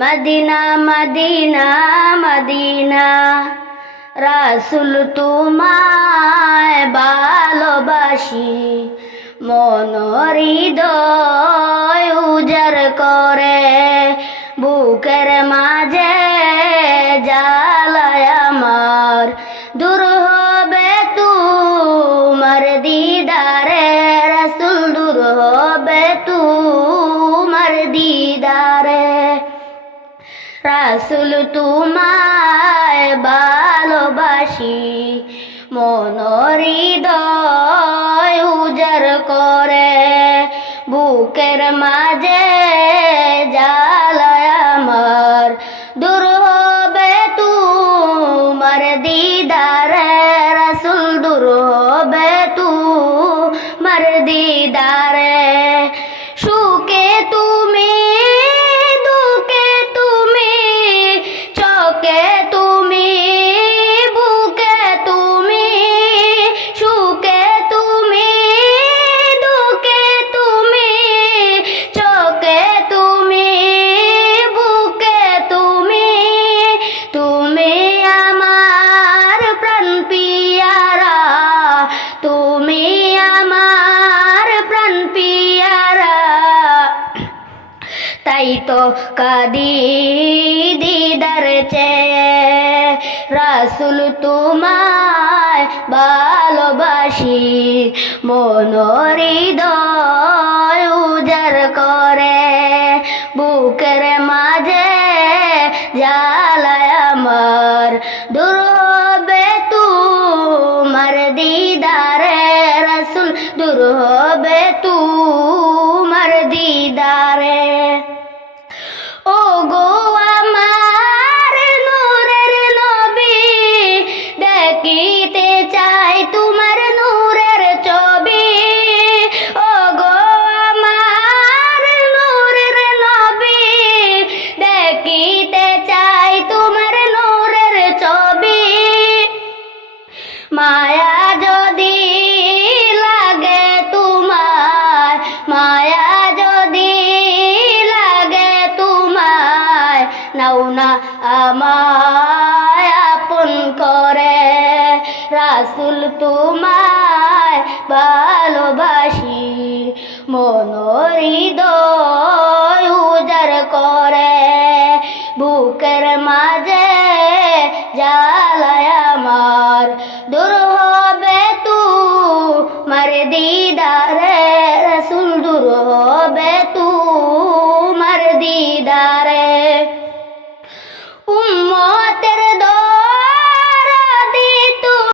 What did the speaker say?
Medina Medina Medina রাসুল তোমায় ভালোবাসি মনোহৃদয় উজার করে বুকের মাঝে জ্বালায় আমার দূর হবে তোমার দিদারে রসুল দূর হবে তোমার দিদারে রাসুল তোমায় ভালোবাসি। মনোরিদয় উজার করে বুকের মাঝে জালায় আমার। দূর হবে তোমার দিদারে তাই তো কাদি দিদার চেয়ে। রাসুল তোমায় ভালোবাসি মনোহৃদয় উজার করে। বুকের মাঝে জ্বালায় আমার দূর হবে তোমার দিদারে। রসুল দূর হবে মায়া যদি লাগে তোমার মায়া যদি লাগে তোমায়, নাও না আমায় আপন করে। রাসুল তোমায় ভালোবাসি মনোহৃদয় উজার করে। বুকের মাঝে জ্বালায় আমার দূর হবে তু মার দিদারে